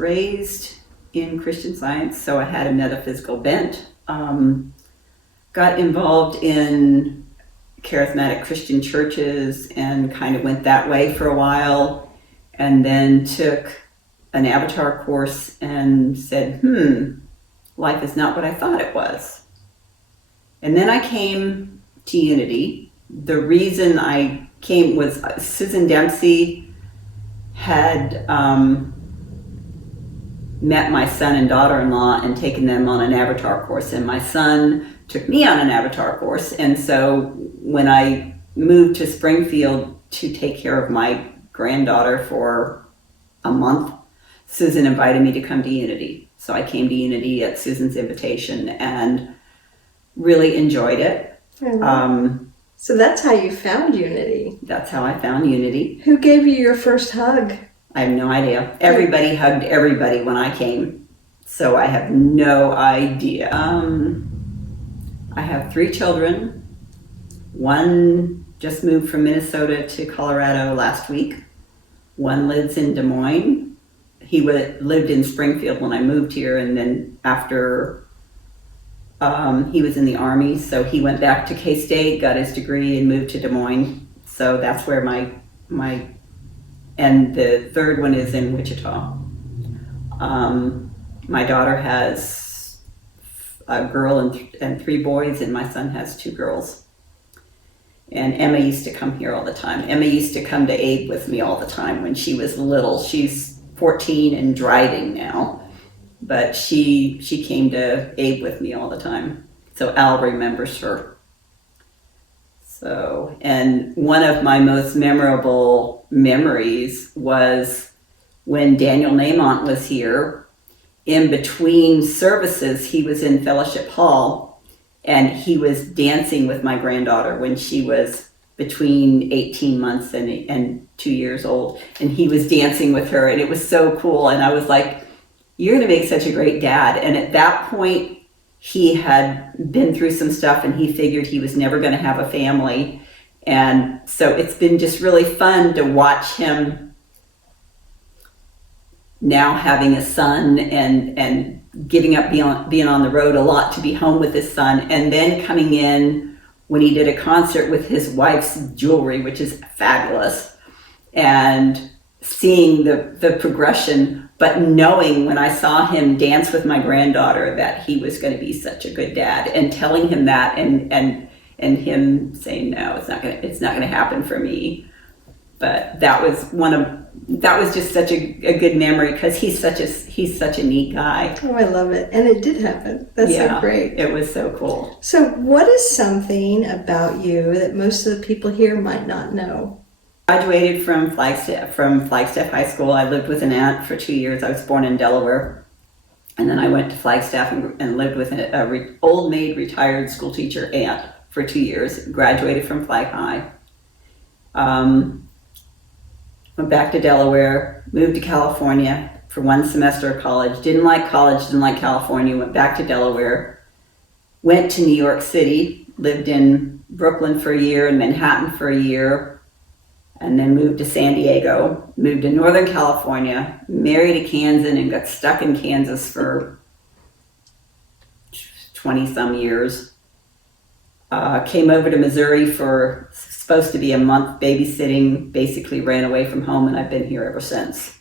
raised in Christian Science, so I had a metaphysical bent. Got involved in charismatic Christian churches and kind of went that way for a while, and then took an Avatar course and said, life is not what I thought it was. And then I came to Unity. The reason I came was Susan Dempsey had met my son and daughter-in-law and taken them on an Avatar course, and my son took me on an Avatar course. And so when I moved to Springfield to take care of my granddaughter for a month, Susan invited me to come to Unity. So I came to Unity at Susan's invitation and really enjoyed it. So that's how you found Unity. That's how I found Unity. Who gave you your first hug? I have no idea. Everybody hugged everybody when I came. So I have no idea. I have 3 children. One just moved from Minnesota to Colorado last week. One lives in Des Moines. He lived in Springfield when I moved here, and then after he was in the Army, so he went back to K-State, got his degree, and moved to Des Moines. So that's where my and the third one is in Wichita. My daughter has a girl and 3 boys, and my son has 2 girls. And Emma used to come here all the time. Emma used to come to Abe with me all the time when she was little. She's 14 and driving now, but she came to Abe with me all the time. So Al remembers her. So, and one of my most memorable memories was when Daniel Namont was here. In between services, he was in Fellowship Hall, and he was dancing with my granddaughter when she was between 18 months and 2 years old. And he was dancing with her, and it was so cool. And I was like, you're going to make such a great dad. And at that point, he had been through some stuff, and he figured he was never going to have a family. And so it's been just really fun to watch him now having a son and giving up being on the road a lot to be home with his son, and then coming in when he did a concert with his wife's jewelry, which is fabulous, and seeing the progression, but knowing when I saw him dance with my granddaughter that he was going to be such a good dad, and telling him that, and him saying, no, it's not going to happen for me. But that was just such a good memory, because he's such a neat guy. Oh, I love it. And it did happen. That's so great. It was so cool. So what is something about you that most of the people here might not know? I graduated from Flagstaff High School. I lived with an aunt for 2 years. I was born in Delaware. And then I went to Flagstaff and lived with an old maid retired school teacher aunt for 2 years. Graduated from Flag High. Went back to Delaware, moved to California for 1 semester of college. Didn't like college, didn't like California, went back to Delaware. Went to New York City, lived in Brooklyn for a year and Manhattan for a year, and then moved to San Diego, moved to Northern California, married a Kansan and got stuck in Kansas for 20 some years. Came over to Missouri for supposed to be a month babysitting, basically ran away from home, and I've been here ever since.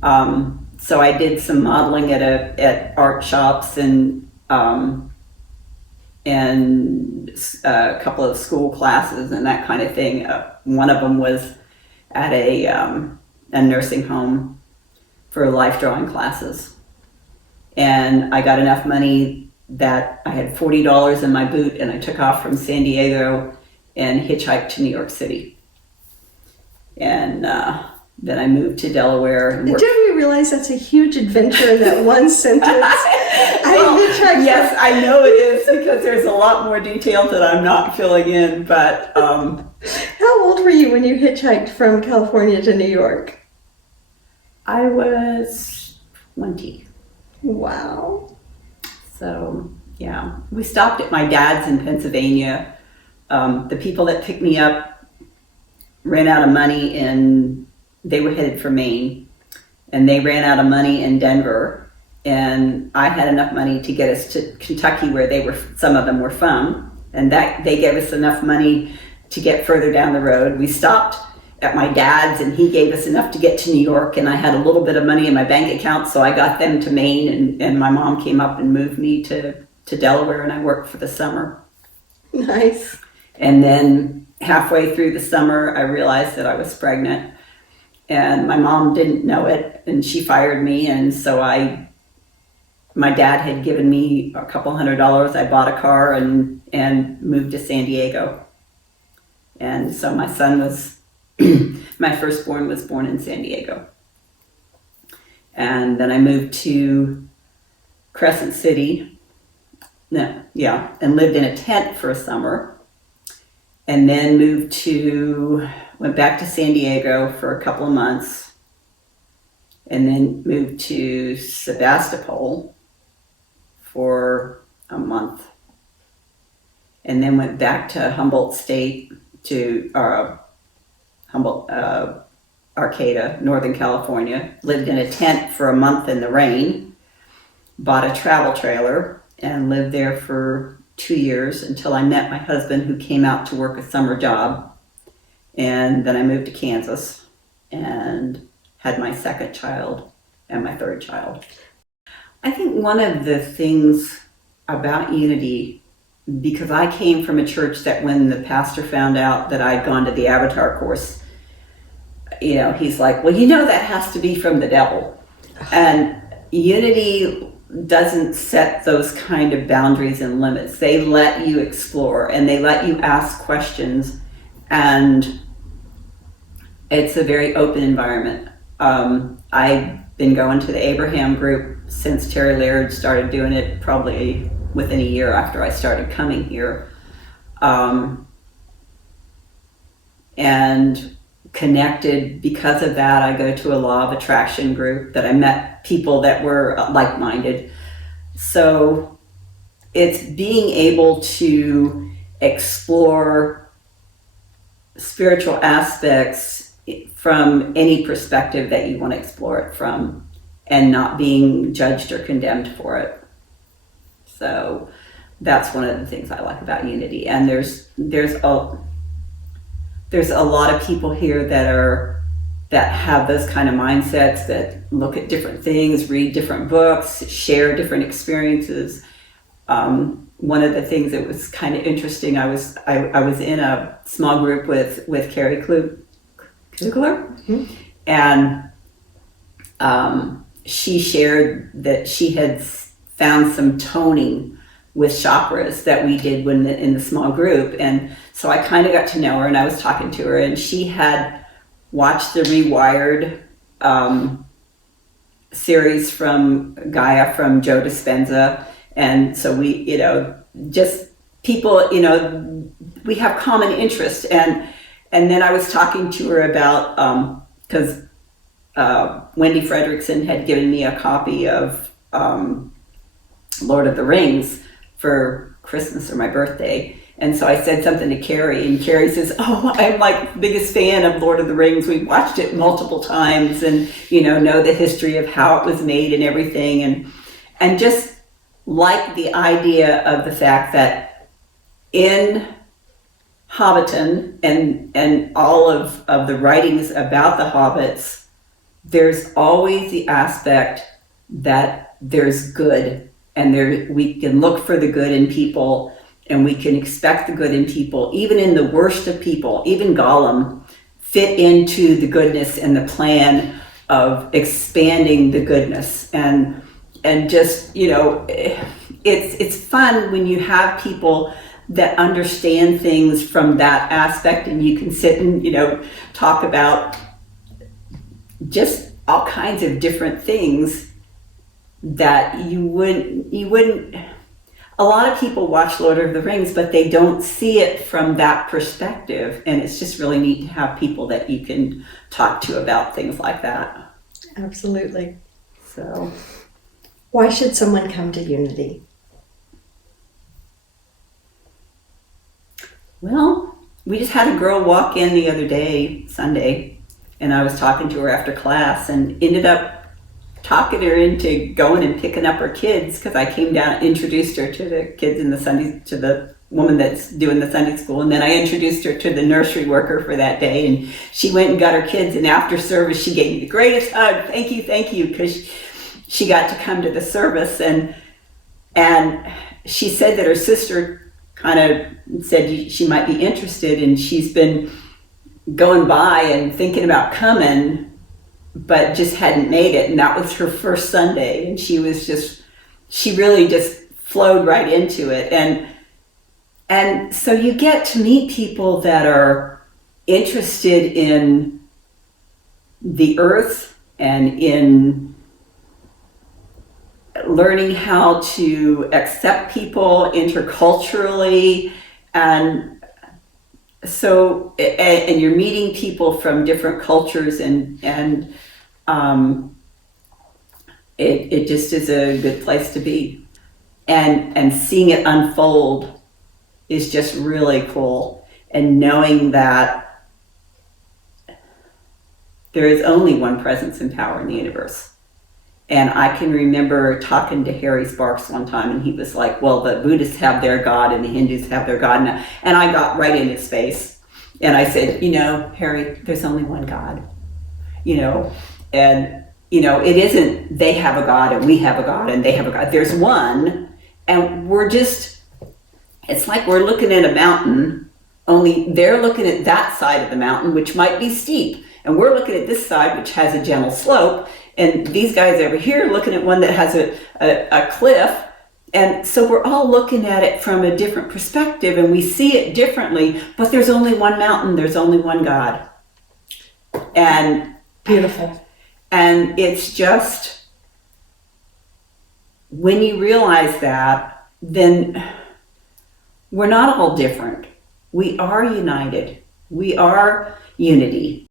So I did some modeling at art shops and a couple of school classes and that kind of thing. One of them was at a nursing home for life drawing classes. And I got enough money that I had $40 in my boot, and I took off from San Diego and hitchhiked to New York City. And then I moved to Delaware. Did you realize that's a huge adventure in that one sentence? Yes, I know it is, because there's a lot more detail that I'm not filling in, but... How old were you when you hitchhiked from California to New York? I was 20. Wow. So, yeah. We stopped at my dad's in Pennsylvania. The people that picked me up ran out of money, and they were headed for Maine. and they ran out of money in Denver, and I had enough money to get us to Kentucky, where some of them were from, and that they gave us enough money to get further down the road. We stopped at my dad's, and he gave us enough to get to New York, and I had a little bit of money in my bank account, so I got them to Maine, and my mom came up and moved me to Delaware, and I worked for the summer. Nice. And then halfway through the summer, I realized that I was pregnant, and my mom didn't know it, and she fired me, and so my dad had given me a couple $100. I bought a car and moved to San Diego. And so my son was, my firstborn was born in San Diego. And then I moved to Crescent City, and lived in a tent for a summer. And then went back to San Diego for a couple of months. And then moved to Sebastopol for a month. And then went back to Humboldt State, to Humboldt, Arcata, Northern California. Lived in a tent for a month in the rain. Bought a travel trailer and lived there for 2 years until I met my husband, who came out to work a summer job. And then I moved to Kansas and had my second child and my third child. I think one of the things about Unity, because I came from a church that when the pastor found out that I'd gone to the Avatar course, he's like, well, that has to be from the devil. And Unity doesn't set those kind of boundaries and limits. They let you explore, and they let you ask questions, and it's a very open environment. I've been going to the Abraham group since Terry Laird started doing it, probably within a year after I started coming here. And connected because of that. I go to a law of attraction group that I met people that were like-minded. So it's being able to explore spiritual aspects from any perspective that you want to explore it from, and not being judged or condemned for it. So that's one of the things I like about Unity. And there's a lot of people here that have those kind of mindsets, that look at different things, read different books, share different experiences. One of the things that was kind of interesting, I was in a small group with Carrie Klugler, mm-hmm. and she shared that she had found some toning with chakras that we did in the small group. And so I kind of got to know her, and I was talking to her, and she had watched the Rewired series from Gaia, from Joe Dispenza. And so we, just people, we have common interest. And then I was talking to her about, because Wendy Fredrickson had given me a copy of Lord of the Rings for Christmas or my birthday. And so I said something to Carrie, and Carrie says, oh, I'm like the biggest fan of Lord of the Rings. We've watched it multiple times, and know the history of how it was made and everything, and just like the idea of the fact that in Hobbiton and all of the writings about the hobbits, there's always the aspect that there's good, and we can look for the good in people, and we can expect the good in people. Even in the worst of people, even Gollum fit into the goodness and the plan of expanding the goodness. And just, it's fun when you have people that understand things from that aspect, and you can sit and, talk about just all kinds of different things that you wouldn't. A lot of people watch Lord of the Rings, but they don't see it from that perspective. And it's just really neat to have people that you can talk to about things like that. Absolutely. So, why should someone come to Unity? Well, we just had a girl walk in the other day, Sunday, and I was talking to her after class, and ended up talking her into going and picking up her kids, because I came down, introduced her to the kids in the Sunday, to the woman that's doing the Sunday school, and then I introduced her to the nursery worker for that day, and she went and got her kids, and after service she gave me the greatest hug. Thank you, because she got to come to the service, and she said that her sister kind of said she might be interested, and she's been going by and thinking about coming, but just hadn't made it, and that was her first Sunday, and she really just flowed right into it. And so you get to meet people that are interested in the earth and in learning how to accept people interculturally, and you're meeting people from different cultures, and it just is a good place to be, and seeing it unfold is just really cool, and knowing that there is only one presence and power in the universe. And I can remember talking to Harry Sparks one time, and he was like, well, the Buddhists have their God and the Hindus have their God. And I got right in his face. And I said, Harry, there's only one God. And, it isn't they have a God and we have a God and they have a God. There's one. And it's like we're looking at a mountain, only they're looking at that side of the mountain, which might be steep. And we're looking at this side, which has a gentle slope. And these guys over here looking at one that has a cliff. And so we're all looking at it from a different perspective, and we see it differently, but there's only one mountain, there's only one God. And beautiful. And it's just, when you realize that, then we're not all different. We are united. We are unity.